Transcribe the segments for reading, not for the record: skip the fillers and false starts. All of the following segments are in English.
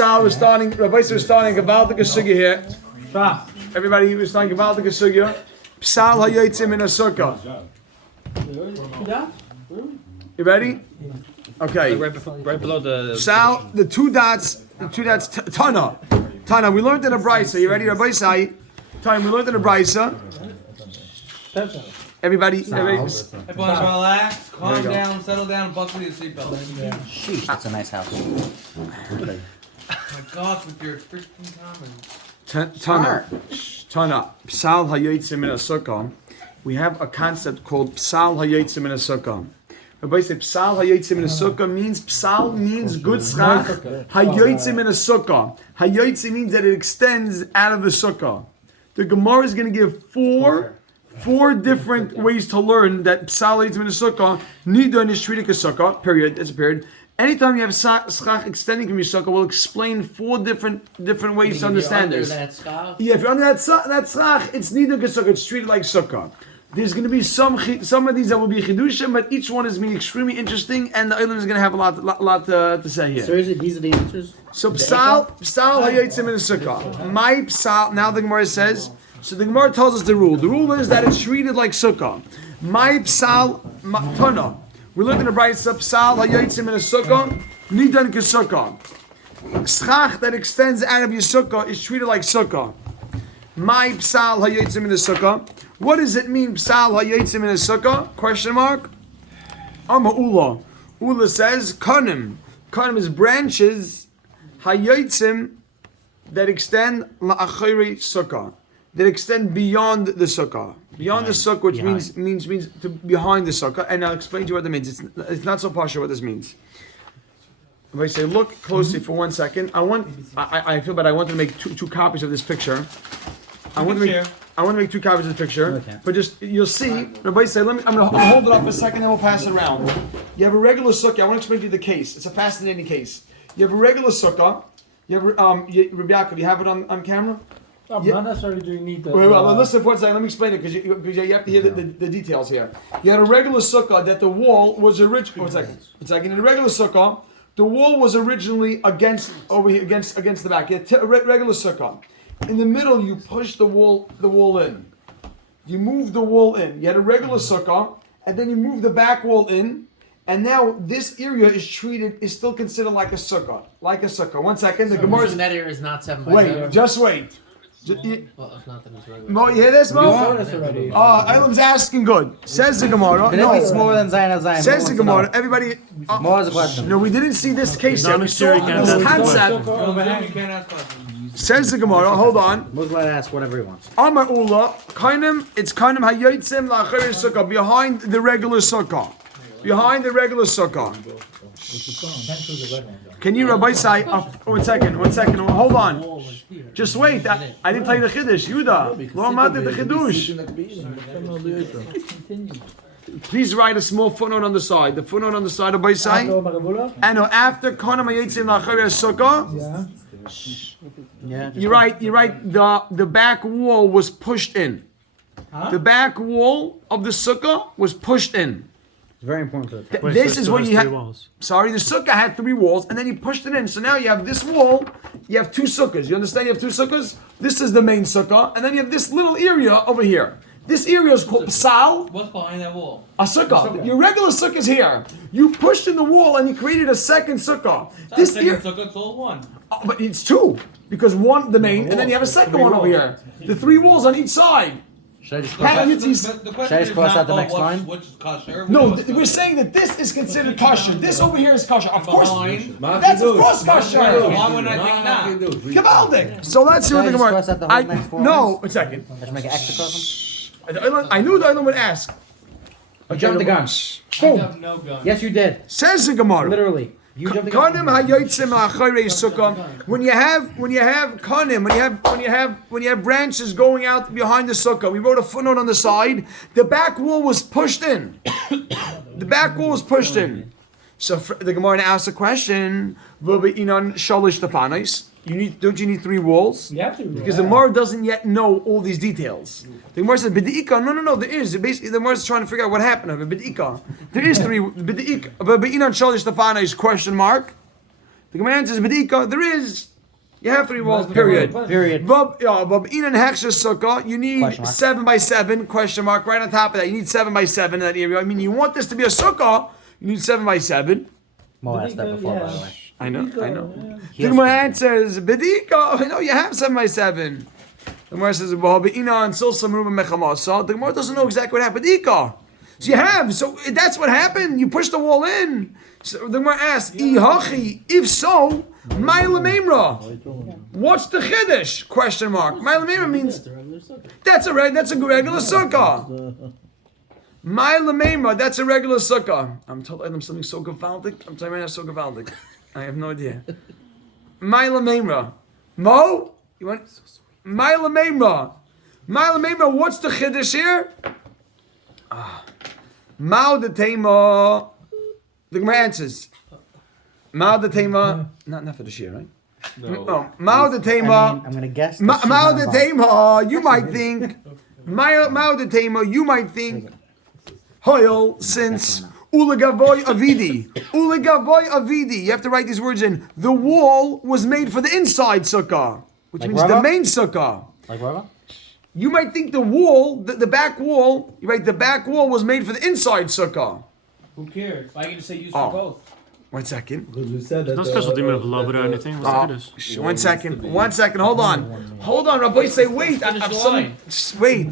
Psal, we're starting. Rabbi said we're starting Gavaldik Sugya here. Everybody, we're starting Gavaldik Sugya. Psal hayotzim in a sukkah. You ready? Okay. Right below the Psal, the two dots. Tana. We learned in a brisa. You ready, Rabbi Sai? Tana, we learned in a brisa. Everybody. Everyone's relax, calm down, settle down, buckle your seatbelt. Sheesh, that's a nice house. Oh my gosh, with your freaking comments. Tana. Psal hayotzim in a sukkah. We have a concept called Psal hayotzim in a sukkah. Rabbi said Psal hayotzim in a sukkah means Psal means good schach. Hayotzim in a sukkah. Hayotzim means that it extends out of the sukkah. The Gemara is going to give four different ways to learn that Psal hayotzim in a sukkah. Nida nishridik a sukkah. Period. That's a period. Anytime you have schach extending from your sukkah, we'll explain four different ways to understand this. Yeah, if you're under that schach, it's neither a sukkah. It's treated like sukkah. There's going to be some of these that will be chidushim, but each one is going to be extremely interesting, and the Olam is going to have a lot to say here. So these are the answers? So psal hayotzim in a sukkah. My psal, now the Gemara says, so the Gemara tells us the rule. The rule is that it's treated like sukkah. My psal, tana. We look in the brayso, psal hayotzim in a sukkah, nidan kesukkah. Schach that extends out of your sukkah is treated like sukkah. My psal hayotzim in a sukkah. What does it mean, psal hayotzim in a sukkah? Question mark. Amma Ula. Ula says, kanim. Kanim is branches, hayotzim, that extend la'achayri sukkah. That extend beyond the sukkah. Beyond the sukkah, which means to behind the sukkah. And I'll explain to you what that means. It's not so partial what this means. If I say, look closely for 1 second. I feel bad. I want to make two copies of this picture. I want to make two copies of the picture, okay. But just you'll see. Everybody say, I'm gonna hold it up a second, then we'll pass it around. You have a regular sukkah. I want to explain to you the case. It's a fascinating case. You have a regular sukkah. You have Rabbi Yaakov, you have it on camera. I'm not necessarily doing need to. Wait, listen for 1 second. Let me explain it because you have to hear the details here. You had a regular sukkah that the wall was originally. 1 second. 1 second. In a regular sukkah, the wall was originally against the back. You had a regular sukkah. In the middle, you push the wall in. You move the wall in. You had a regular sukkah, and then you move the back wall in, and now this area is still considered like a sukkah. 1 second. The Gemara is that area is not 7 by 7. Wait, just wait. Well, if not, then it's regular. Mo, you hear this, Mo? Elam's asking good. Says the Gemara. No, it's more than Zayin Zayin. Says the Gemara. Everybody. More has a question. No, we didn't see this case yet. We saw this concept. Says the Gemara. Hold on. Muslim ask whatever he wants. Amar Ula. It's kainim hayotzim la'achari sukkah, behind the regular sukkah. Behind the regular sukkah. Can you, Rabbi, say? 1 second. Hold on. Just wait. I didn't tell you the chiddush. Yuda. Lo amadit the chiddush. Please write a small footnote on the side. The footnote on the side, Rabbi, say. And after kainim hayotzim la'achari sukkah. Yeah. You write. The back wall was pushed in. The back wall of the sukkah was pushed in. It's very important. This is what you have. Sorry, the sukkah had 3 walls, and then he pushed it in. So now you have this wall. You have 2 sukkahs. You understand? You have 2 sukkahs. This is the main sukkah, and then you have this little area over here. This area is called psal. What's behind that wall? A sukkah. Your regular sukkah is here. You pushed in the wall, and you created a second sukkah. This sukkah, it's all one. But it's 2 because one the main, and then you have a second one over here. The 3 walls on each side. Should I just cross out the next line? Which is kosher? No, we're saying that this is considered kosher. This over here is kosher. Of course, Behind. that's of course kosher. Why would I think not? Gavaldik. So let's see what the Gemara. No, 1 second. Let's make an extra cross. I knew the Olam would ask. You jumped the gun. Boom. No gun. Yes, you did. Says the Gemara. Literally. You jumped the gun. Kanim hayotzim la'acharei sukkah. When you have kanim, when you have branches going out behind the sukkah, we wrote a footnote on the side. The back wall was pushed in. The back wall was pushed in. So the Gemara asks a question: V'be'inan shalish tafanis. Don't you need 3 walls? You have to. Because the Gemara doesn't yet know all these details. The Gemara says, B'di'ika, no, there is. Basically, the Gemara is trying to figure out what happened of it. B'di'ika. There is 3, B'di'ika. But B'inan Shalish Tafana is question mark. The Gemara answers, B'dika, there is. You have 3 walls, period. Period. Inan Hechsher Sukkah, you need Question mark. 7 by 7, question mark, right on top of that. You need 7 by 7 in that area. I mean, you want this to be a Sukkah, you need 7 by 7. Mo asked that before, by the way. I know. He The has Gemara answers, B'dika, I know you have 7 by 7. The Gemara says, Inan Silsa Meruba Mechamasa. The Gemara doesn't know exactly what happened. B'dika. So you have, so that's what happened. You pushed the wall in. So the Gemara asks, Ihachi, if so, Ma'ila Memra. What's the Chiddush? Question mark. Ma'ila Memra means that's a regular sukkah. Ma'ila Memra, that's a regular sukkah. I'm telling them something so gewaltig. I'm telling you right now, so gewaltig. I have no idea. Ma'ila Memra. Mo? You want? Ma'ila Memra. Ma'ila Memra, what's the Chiddush here? Mao de Tema. The Gemara answers. Mao de Tema. Not for the year, right? No. Mao de Tema. I'm gonna guess. Mao de Tema. You might think. Mao de Tema. You might think. Hoyel, since Ulegavoy Avidi. Ulegavoy Avidi. You have to write these words in. The wall was made for the inside sukkah, which Like means Rava? the main sukkah. Like Rava? You might think the wall, the back wall, the back wall was made for the inside sukkah. Who cares? Why you just say use Oh. for both? 1 second. Because we said that. No special demon of love or anything. What's the Kiddush? 1 second. 1 second. Hold on. Rabbi say, wait. Finish the Some- line. wait.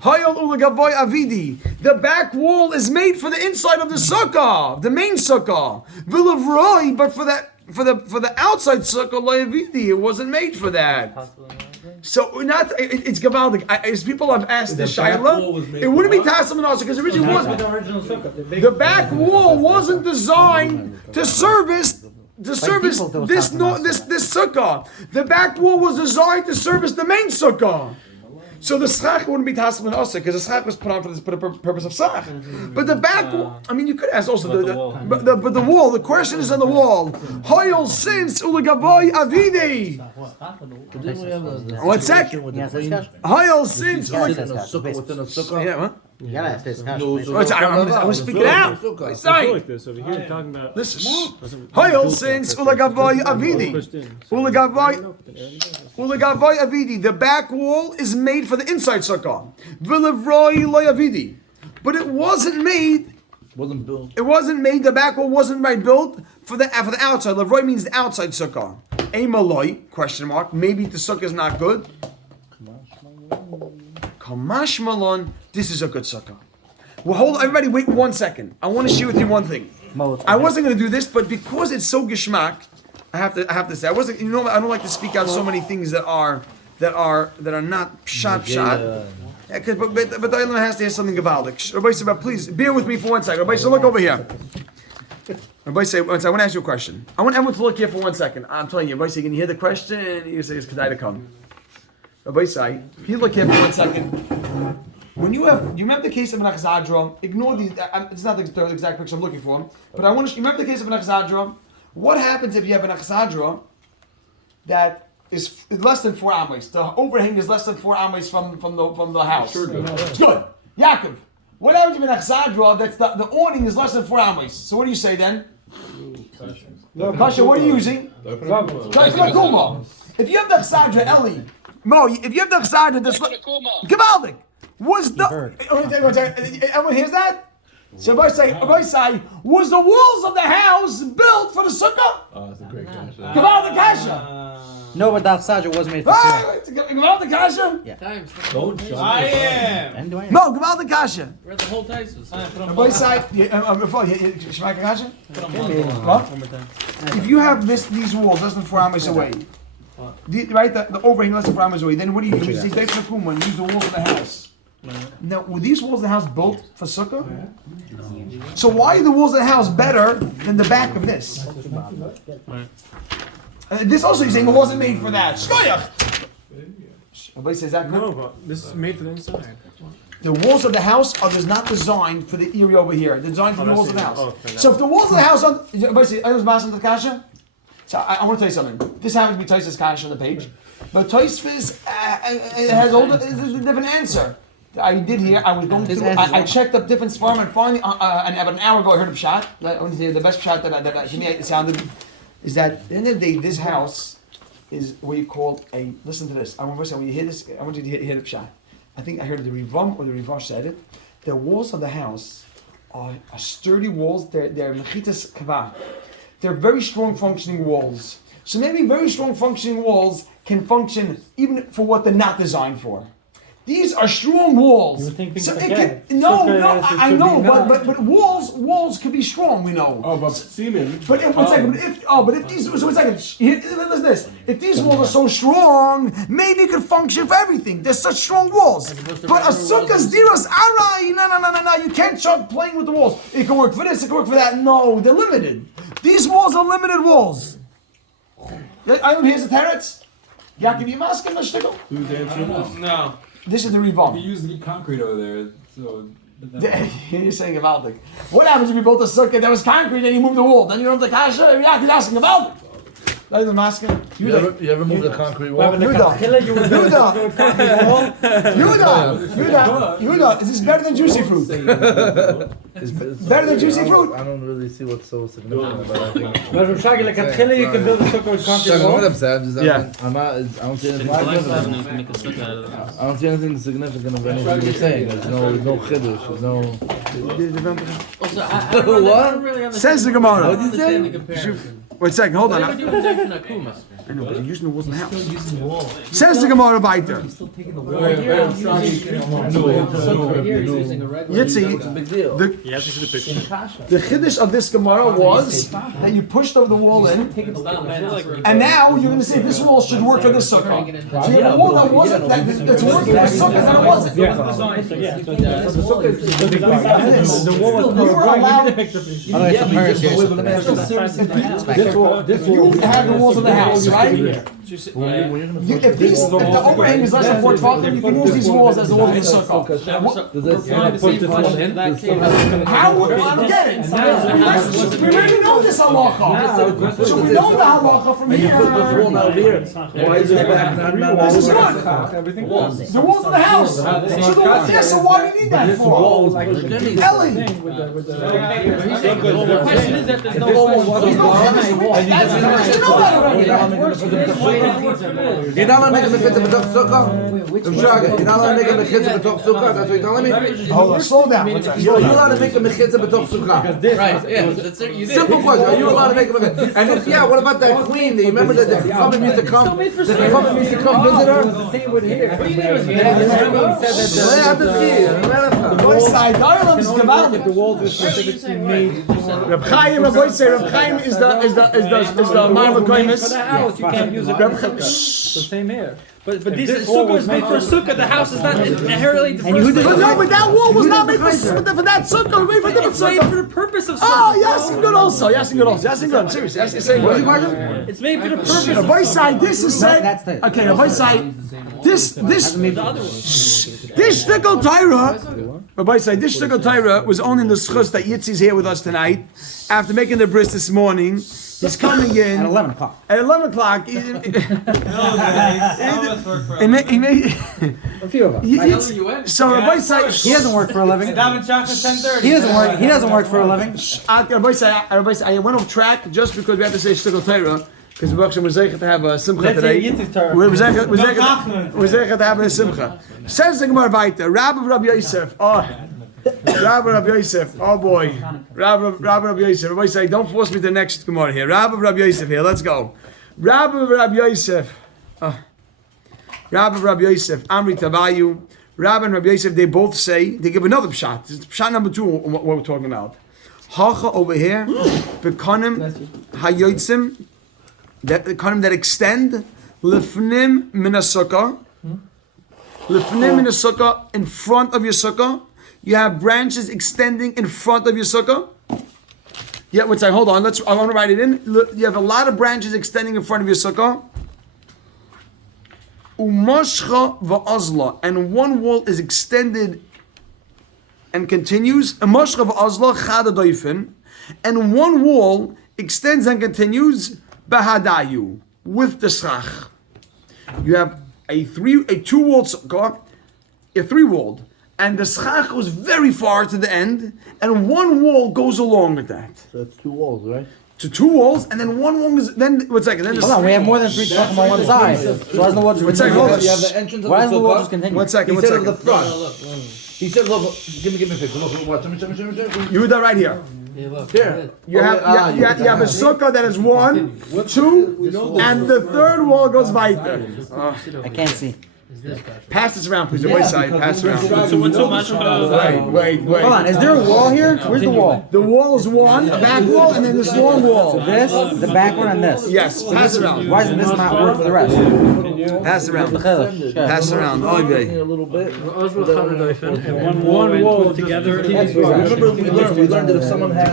Hayol ulagavoy avidi. The back wall is made for the inside of the sukkah, the main sukkah. Vilavroi, but for the outside sukkah, avidi, it wasn't made for that. So it's gavaldik. As people have asked the back wall was shaila, made it wouldn't be for what? tassim also because originally was. The original sukkah. The back wall wasn't designed to service this sukkah. The back wall was designed to service the main sukkah. So the schach wouldn't be tassim and also because the schach was put on for the purpose of schach. But the back wall, I mean, you could ask also the wall. The question is on the wall. Hoyel since uligavoy avidi. 1 second. Yes, discussion. Hoyel since Yes, Within a sukkah, within a sukkah. yeah. What? You gotta ask this No, discussion. I'm gonna speak it out. I feel Sorry. like this over here talking about. Listen. Hoyel since uligavoy avidi. Uligavoy avidi. The back wall is made for the inside sukkah. Vilavroi loy avidi. But it wasn't made. Wasn't built. It wasn't made. The back wall wasn't built for the outside. Lavroi means the outside sukkah. Amaloi? Question mark. Maybe the sukkah is not good. Kamash malon. This is a good sukkah. Well, hold on, everybody. Wait 1 second. I want to share with you one thing. I wasn't going to do this, but because it's so geschmack, I have to say I wasn't. I don't like to speak out so many things that are not shot. Yeah, but the Ilam has to hear something gewaldig. Rabbi said, but please bear with me for 1 second. Rabbi said, look over here. Rabbi said, I want to ask you a question. I want everyone to look here for 1 second. I'm telling you, Rabbi said, can you hear the question? You say, it's Kedai to come. Rabbi said, can you look here for 1 second? When you remember the case of an Achzadra, ignore the, it's not the exact picture I'm looking for, but I want to, you remember the case of an Achzadra? What happens if you have an Achzadra that is less than 4 amois? The overhang is less than 4 amois from the house. Sure, good. Good. Yaakov, what happens if an Achzadra that's the awning is less than 4 amois? So what do you say then? Kasha, what are you using? If you have the Achzadra, Eli, Mo, if you have the Achzadra that's Gavaldik, was the everyone hears that? So if I say, was the walls of the house built for the sukkah? Oh, that's a great question. Gavaldik Kasha. No, but that Sajah was made for sukkah. Gavaldik Kasha? Yeah. Times. Don't jump. I am. And do I? No, Gavaldik Kasha. Read the whole Taisus. Everybody say, Shemaka Kasha? What? If you have these walls less than 4 amas away, the overhang less than 4 amas away, then what do you do? You say, use the walls of the house. Now, were these walls of the house built for sukkah? No. So why are the walls of the house better than the back of this? This also you're saying it wasn't made for that. Shkoyach! Everybody says that good? No, but this is made for the inside. The walls of the house are not designed for the area over here. They're designed for the walls of the house. So if the walls of the house are... Everybody say, I was passing the kasha? So I want to tell you something. This happens to be Taisva's kasha on the page. But Taisva's has a different answer. I did hear, I was going through, I checked up different farm and finally, about an hour ago I heard a pshat. The best pshat that to me it sounded is that at the end of the day, this house is what you call a. Listen to this. I want to say when you hear this, I want you to hear the pshat. I think I heard the Rivam or the Rivash said it. The walls of the house are sturdy walls. They're mechitas kavah. They're very strong functioning walls. So maybe very strong functioning walls can function even for what they're not designed for. These are strong walls. You think So things it again. can, no, Sukkah no, has to I be know, not- but walls can be strong. We know. Oh, but semen. But if, one second, but if these, so one second, listen to this. If these walls are so strong, maybe it could function for everything. They're such strong walls. But a sukkah's diras arai, no, you can't start playing with the walls. It can work for this, it can work for that. No, they're limited. These walls are limited walls. I don't here's the teretz. Yaakov, you masking the shtickle? Who's answering? No. This is the We Rivam. use the concrete over there, so. You're saying about it. What happens if you built a sukkah that was concrete and you moved the wall? Then you don't have the kasha. Yaakov is asking about it. That is the masking. You ever move the concrete wall? Yehuda, is this better than juicy fruit? It's Better than juicy fruit? I don't really see what's so significant about it. I think. But from Shagi, like a chile, you can build a sukkah with concrete Shaka, what walls. I'm saying, Yeah. I don't see anything significant. I don't see anything significant of anything you're saying. There's no chiddush. There's no. Also, I don't really understand. Says the Gemara. What did you say? the comparison. Wait a second, hold What on. do you do with the Akuma? I know, but you're using the walls in the house. Using the wall. Says the Gemara weiter. Yitzi, Big deal. You have to see the picture. the chiddush of this Gemara was that you pushed over the wall in, and now you're going to say this wall should work for this sukkah. So you have a wall that wasn't, that's working for the sukkah, and it wasn't. The wall was You were allowed, I don't know if the parents here something this wall. you had the walls of the house, right? If the overhang is less than 4 tefachim, you can use these walls as the walls of the sukkah. How would I don't get it? We already know this halacha. So we know the halacha from You put the here. wall out here. Why is it back? This is good. Everything The walls of the house. So the walls, yeah, so why do you need that for? Ellie. The question is that there's no wall. There's no finish. You know that already. You're not allowed to make a mechitza b'toch sukkah? You're not allowed to make a mechitza b'toch sukkah? That's what you're telling me? Hold on, slow down. You're allowed to make a mechitza b'toch sukkah? Right, yeah, that's it. You did. Simple question. Are you allowed to make a mechitza? And if yeah, what about that queen? Do you remember that the Chachamim used to come? The Chachamim used to come visit her? Same with here. Boy, side, Ireland is geweldig. The walls were specifically made for Reb Chaim, Reb Boy say, Reb Chaim is the Marva for Koimis. the house. You can't use it for sukkah. The same here. But this sukkah is made for sukkah. The house is not inherently the first. But no, but that wall was not made for that sukkah. Made for a different It's made for sukkah. the purpose of sukkah. Oh, yes, and good also. Yes, and good also. Yes, and good. I'm serious. Yes, it's saying good. It's made for the purpose Reb of Boy side, this is That's saying. the- Okay, Reb Boy side, this shtickle Torah. Reb Boy side, this shtickle Torah was only in the schus that Yitzi's here with us tonight. After making the bris this morning, he's coming in At 11 o'clock. at 11 o'clock. He made. A few of us. So Reb Boy side. He doesn't work for a living. Diamond chocolate 10:30. He doesn't work for a living. Rabbi say, I went off track just because we have to say shtickle Torah because we're zeicher to have a simcha today. We're zeicher to have a simcha. Says the Gemara weiter. Rabbi Yosef. Rabbi Yosef. Oh boy. Rabbi Yosef. Rabbi say, don't force me to the next Gemara here. Rabbi Yosef here. Let's go. Rabbi Yosef. Rabbi Yosef. Amri Tavayu. Rabbi and Rabbi Yosef, they both say, they give another pshat. This is pshat number 2 on what we're talking about. Hacha over here, bekanim hayotzim, that the kanim that extend, lifnim min sukkah, lifnim min sukkah, in front of your sukkah. You have branches extending in front of your sukkah. Yeah, what's that? Hold on, I want to write it in. Look, you have a lot of branches extending in front of your sukkah. Umashcha va'azla, and one wall is extended and continues. Umashcha va'azla chada doifin, and one wall extends and continues bahadayu with the schach. You have a 2-walled sukkah, a 3-walled, and the schach goes very far to the end, and one wall goes along with that. So that's 2 walls, right? So 2 walls, and then one wall is then. One second. Then Hold on, we have more than 3 tefachim on one side. So why doesn't the wall just One second, continue? hold on. You have the entrance of Why the doesn't the wall sukkah. just continue? One second. He One said of the second. front. He said, look, give me a picture. Look, watch. Show me. Yehuda, right here. Yeah, look. Here. You have you have a sukkah that is 1, 2, and the third wall goes weiter. I can't see. Pass this around, please. The way side. Pass it around. So what's so much Wait. Hold on, is there a wall here? Where's the wall? The wall is 1, a back wall, and then this long wall. This, the back one, and this. Yes. Pass it around. Why doesn't this not work for the rest? Pass it around. The chilek. Pass it around. Okay. A little bit. And one wall together. Remember, we learned that if someone had.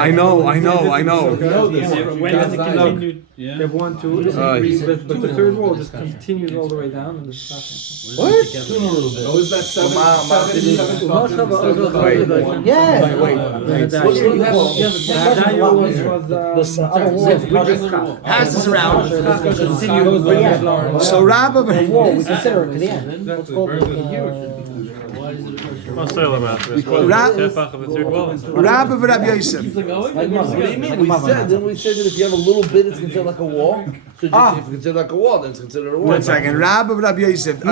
I know. When does it continue? You have 1, 2, but the third wall just continues all the way down. And What? Oh, is that 7? Yeah. Pass this around. So Rabba. Wall, we consider it to the end. Rabba v'Rabbi Yosef. What do you mean? We said that if you have a little bit, it's considered like a wall. So if it's considered like a wall, then it's considered a wall. 1 second. Rabba v'Rabbi Yosef.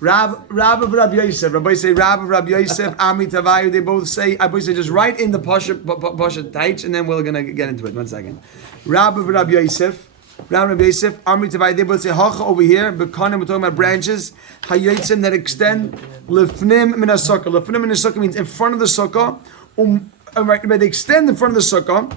Rabba v'Rabbi Yosef. Rabbi say Rabba v'Rabbi Yosef. Ami Tavayu. They both say. I say just write in the Pasha Taich, and then we're gonna get into it. 1 second. Rabba v'Rabbi Yosef. Rabbi Yosef. Ami Tavayu. They both say Hacha over here. Bekanim. We're talking about branches. Hayotzim that extend. Lefnim min hasukah. Lefnim min hasukah means in front of the sukkah. Right, they extend in front of the sukkah,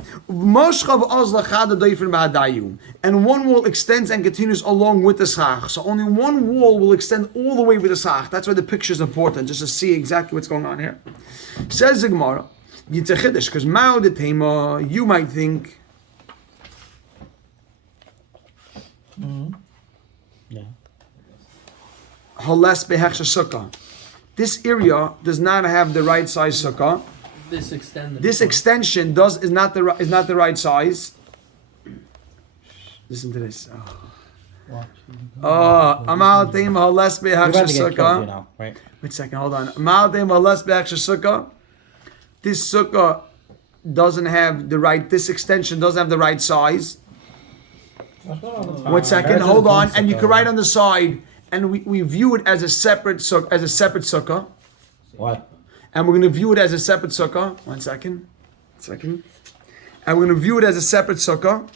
and one wall extends and continues along with the schach. So only one wall will extend all the way with the schach. That's why the picture is important, just to see exactly what's going on here. Says the Gemara, Yitzechidish, because Mao de Tema, you might think. Holes behechsha sukkah. This area does not have the right size sukkah. This extension is not the right size. Listen to this. Amal teim hales behechsha sukkah. Wait a second, hold on. Amal teim hales behechsha sukkah. This sukkah doesn't have the right. This extension doesn't have the right size. 1 second, hold on, and you can write on the side, and we view it as a separate sukkah. Why? And we're going to view it as a separate sukkah. 1 second. And we're going to view it as a separate sukkah,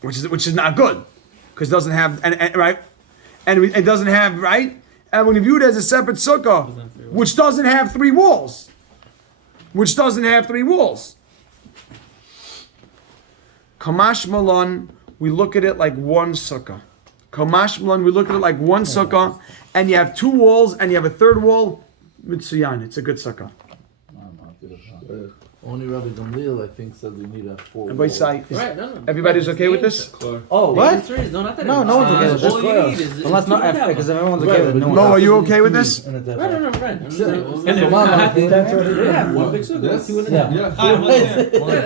which is not good, because it doesn't have right, and it doesn't have right. And we're going to view it as a separate sukkah, which doesn't have 3 walls. Kamash Malon, we look at it like one sukkah. Kamash Malon, we look at it like one sukkah, and you have 2 walls, and you have a third wall. Mitsuyan, it's a good sukkah. Only Rabbi Gamliel, I think, said we need a 4 Everybody say, Right, no. everybody's okay with this? Oh, what? No, not that. No, no one's okay with this. All you need is. Unless not, because everyone's okay with it. No Lo, one. are you okay with this? Right. And Yeah, one big sugar. This? Two in the Yeah.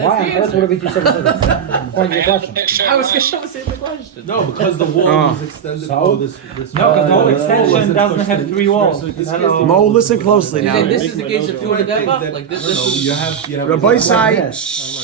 Why? That's what you said. Point your question. I was going to say the question. No, because the wall is extended. So? This No, because the whole extension doesn't have 3 walls. Mo, listen closely now. This is the case of 2 in the depth. Like this. You have. Rabbi Sai,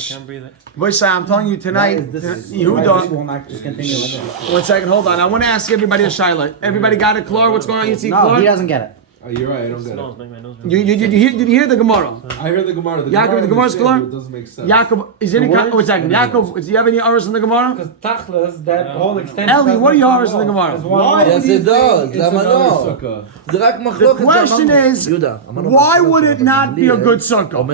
Can't breathe it. Rabbi Sai, I'm telling you tonight, Yehuda. will not just continue like this. 1 second, hold on. I want to ask everybody a shaila. Everybody got it, Clark? What's going on? You see No, Clark? he doesn't get it. Oh, you're right. I don't get Smells, it. make my nose Did you hear the Gemara? I heard the Gemara. Yaakov, the Gemara's understand, clear? but it doesn't make sense. Yaakov, is there any? 1 second, Yaakov, do you have any hours in the Gemara? Because Tachlis, that whole extension. Ellie, what are your hours in the Gemara? Yes, it does. It's Lama another no? sukkah. זה רק The מחלוקת. question is, why would it not be a good sukkah?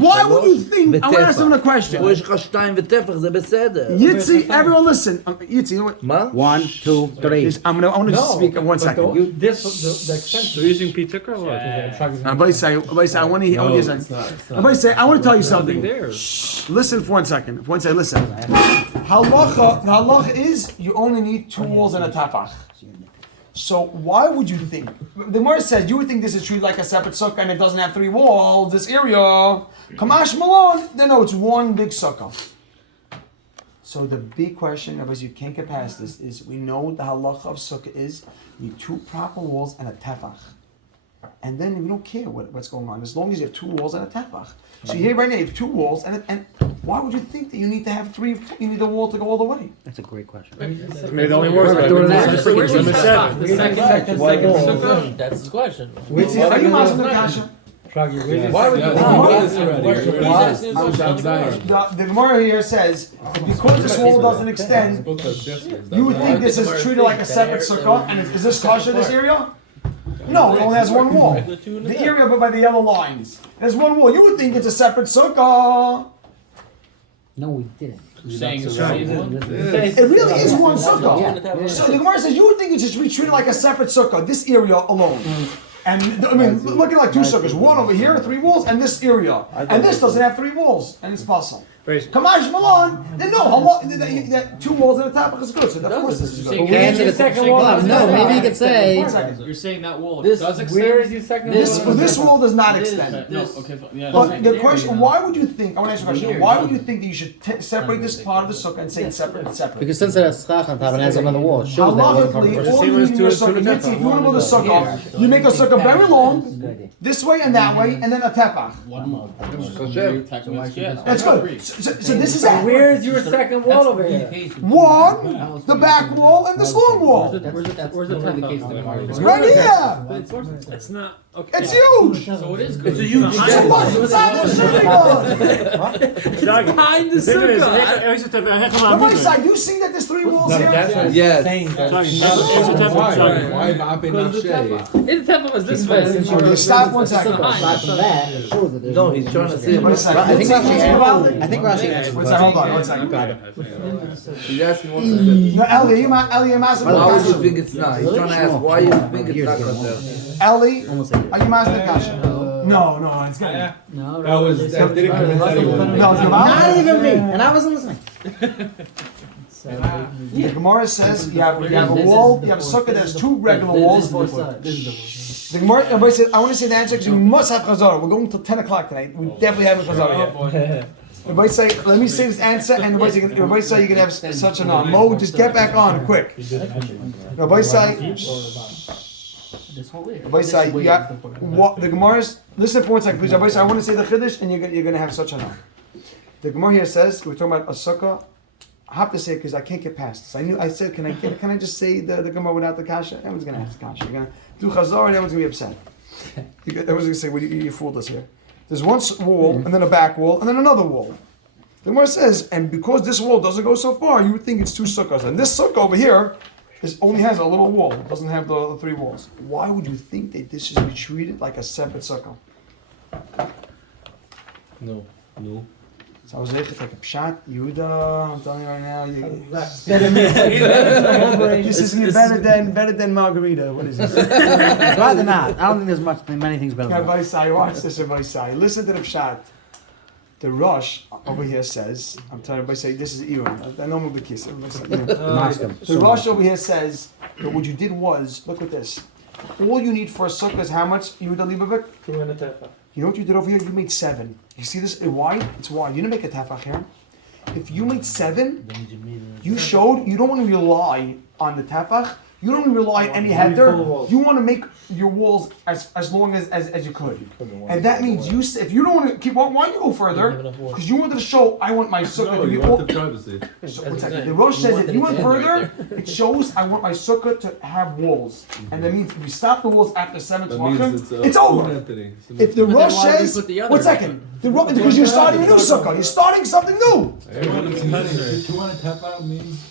Why would you think? I want to ask them a question. פה יש לך 2 וטפח, זה בסדר. Yitzi, everyone listen. Yitzi, you know what? מה? 1, 2, 3. I want to speak in 1 second. The extension. So you're using P ticker or what? Everybody say, I want to hear No, you it's say. not. Everybody say, I want to tell you something. There. Listen for 1 second. One say, listen. Halacha is you only need 2 walls and a tafach. So why would you think? The Gemara says you would think this is treated like a separate sukkah and it doesn't have 3 walls. This area, Kamash Malone, then no, it's one big sukkah. So the big question, otherwise you can't get past this, is we know what the halacha of sukkah is. You need 2 proper walls and a tefach. and then we don't care what's going on as long as you have two walls and a tefach. So here right now you have two walls, and why would you think that you need to have three? You need a wall to go all the way. That's a great question. Maybe the only works Right, right. doing Maybe that. it's freaking limit seven. The second sukkah. That's his question. Are you asking the kasha? Why would you The Gemara here says because this wall doesn't extend, you would think this is treated like a separate sukkah. And is this kasha this area? No, it only has one wall. The area by the yellow lines. There's one wall. You would think it's a separate sukkah. No, we didn't. Saying it's It really is one sukkah. So the Gemara says you would think it should be treated like a separate sukkah, this area alone. And I mean, looking like two sukkahs, one over here, three walls, and this area. And this doesn't have three walls, and it's possible. Kamash Malon, then no, that two walls and a tefach is good. So of course this is good. Answer the second wall. No, maybe you could say. 1 second. You're saying that wall This- does extend? Where is your second This wall does not extend. No, okay, fine. Yeah. But the question, why would you think? I want to ask you a question. Why would you think that you should separate this part of the sukkah and say it's separate? It's separate. Because since it has schach on top and has another wall, it shows that it wasn't part of Halachically, the all you need in your sukkah, Mitzi, if you want to build a sukkah, you make a sukkah very long, this way and that way, and then a tefach. That's good. So this is it. Where's your second wall over here? One, the back wall, and this long wall. Where's the temple? It's right here. It's not. Okay. It's huge. So it is good. It's a huge So what's inside the sukkah? Behind the sukkah. Come on, side. You see that there's three walls here? Yes. Why Ma'ape Nafshe? The temple was this way. Okay, stop 1 second. Aside from that, it shows that there's No, he's trying to say. Wait a second. I think What's Rashi that? I think Rashi answered. One second, hold on, 1 second. He's asking what's the No, Ellie, you master the Why would you kasha. think it's not? He's trying to ask why you think it's not considered. Ellie, are you master the kasha? No, it's good. No, That didn't convince anyone. No, it's not even me, and I wasn't listening. The Gemara says you have a wall, you have a sukkah that has two regular walls. The Gemara, everybody says, I want to say the answer because we must have chazara. We're going till 10 o'clock tonight. We definitely have a chazara here. Everybody say, let me say this answer, and everybody say you can have such an on. Mo, just get back on quick. Everybody say, yeah, what the Gemara's, listen for 1 second, please. Everybody say, I want to say the chiddush, and you're going to have such an on. The Gemara here says, we're talking about a sukkah. I have to say it because I can't get past this. I said, can I just say the Gemara without the kasha? Everyone's going to ask the kasha. You're going to do chazar and everyone's going to be upset. Everyone's going to say, well, you fooled us here. There's one wall, and then a back wall, and then another wall. The Gemara says, and because this wall doesn't go so far, you would think it's two sukkahs. And this sukkah over here only has a little wall. It doesn't have the three walls. Why would you think that this should be treated like a separate sukkah? No. So I was able to take a pshat, Yehuda, I'm telling you right now, this is better than margarita. What is this? I'd rather not. I don't think there's many things better than that. Vaisai, watch this, Vaisai. Listen to the pshat. The Rosh over here says, I'm telling everybody say this is Iran. I know I'm the kiss. The Rosh over here says that what you did was, look at this. All you need for a sukkah is how much, Yehuda Libovic? 2 and a tefach. You know what you did over here? You made 7. You see this? Why? It's why. You didn't make a tefach here. If you made 7, you showed you don't want to rely on the tefach. You don't rely on any header. You want to make your walls as long as you could. And that means if you don't want to keep, why don't you go further? Because you wanted to show, I want my sukkah No, to be you all. want the privacy. So, one second. The Rosh says if you went further, it shows I want my sukkah to have walls. And that means if we stop the walls after 7 That means tefachim, it's it's over. entity. If the Rosh why would you says, put the other 1 second, because you're starting a new sukkah, you're starting something new. 200 tefa means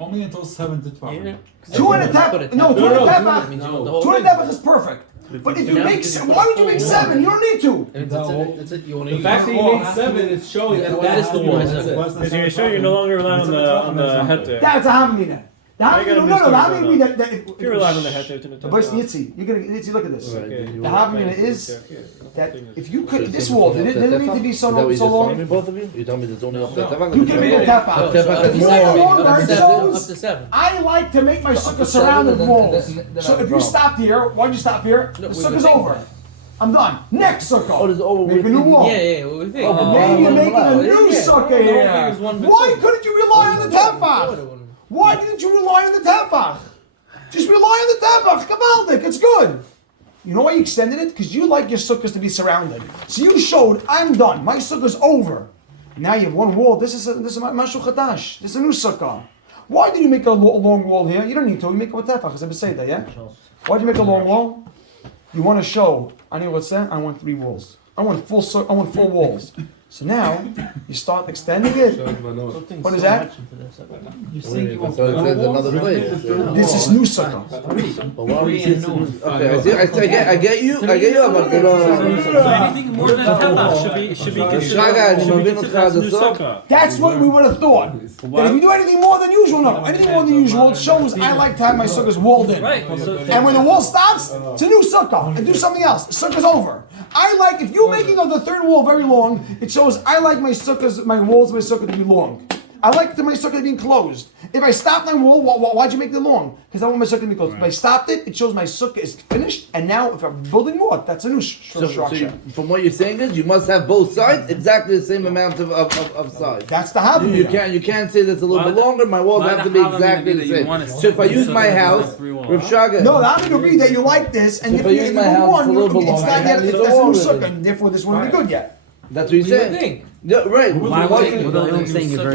only until 7 to 12. Yeah. 200 tefach, no, 200 tefach, Means you want the whole 200 thing. tefach is perfect. But if you make, why would you make 7? You don't need to. That's it. You want to The fact that you made 7 is showing that is the wall. Because you're sure you're no longer relying on the head there. That's a hamina. The hamina, no, the hamina that If you're relying on the head there to the But Yitzi, Yitzi, look at this. Okay. The hamina is that if you could, this wall, didn't need to be so long. Both of you? You told me there's only up to tefach. You can make a tefach. If you make it longer, it Up shows. to 7. I like to make my sukkah surrounded walls. So if you stopped here, why'd you stop here? The sukkah's over. I'm done. Next sukkah. there's over Make a new wall. Yeah. What do you think? Maybe you're making a new Yeah. sukkah The whole here. thing is one big Why sukkah. couldn't you rely on the tefach? Why didn't you rely on the tefach? Just rely on the tefach. Kabaldik, it's good. You know why you extended it? Because you like your sukkahs to be surrounded. So you showed, I'm done. My sukkah's over. Now you have one wall. This is mashu chadash. This is a new sukkah. Why did you make a long wall here? You don't need to. You make it with tefach. As I say that, yeah? Why did you make a long wall? You want to show. I know what's that. I want 3 walls. I want full walls. So now you start extending it. What is that? You think you want another place. This is new sukkah. But why would you say okay, I get you, but So anything more than tefach should be considered new sukkah. That's what we would have thought. That if you do anything more than usual, no. Anything more than usual, it shows I like to have my sukkahs walled in. Right. And when the wall stops, it's a new sukkah. And do something else. The sukkah's over. I like, if you're making of the third wall very long, it shows I like my sukkahs, my walls of my sukkah to be long. I like my sukkah to be enclosed. If I stopped my wall, why'd you make it long? Because I want my sukkah to be closed. If I stopped it, it shows my sukkah is finished. And now, if I'm building more, that's a new structure. From what you're saying is, you must have both sides exactly the same amount of size. That's the habit. You can't say that's a little bit longer. My walls have to be exactly the same. So if I use my house, Rav Shaga. No, I'm going to agree that you like this, and if I you use do my house, one, it's a little bit it's longer. not yet. It's That's a new longer. sukkah, and therefore this wouldn't be good yet. That's what you're saying. Yeah, right. What I'm saying, you're very